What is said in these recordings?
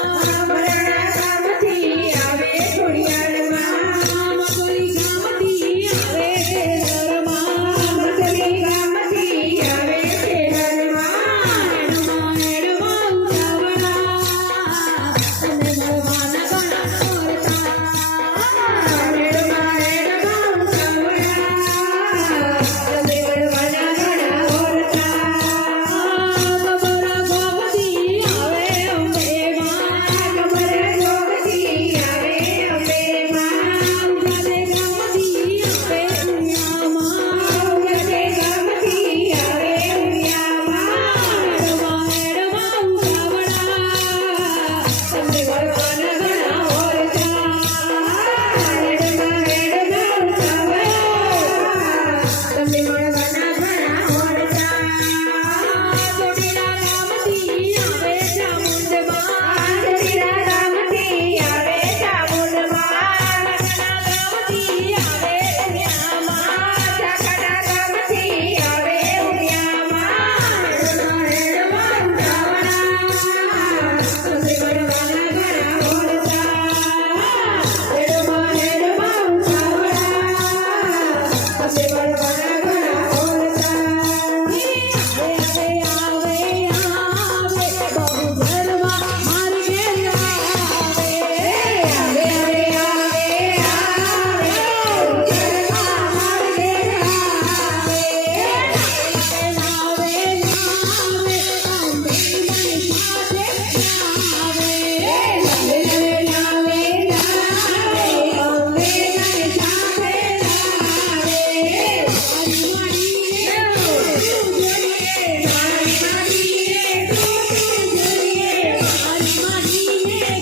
time.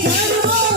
Hey,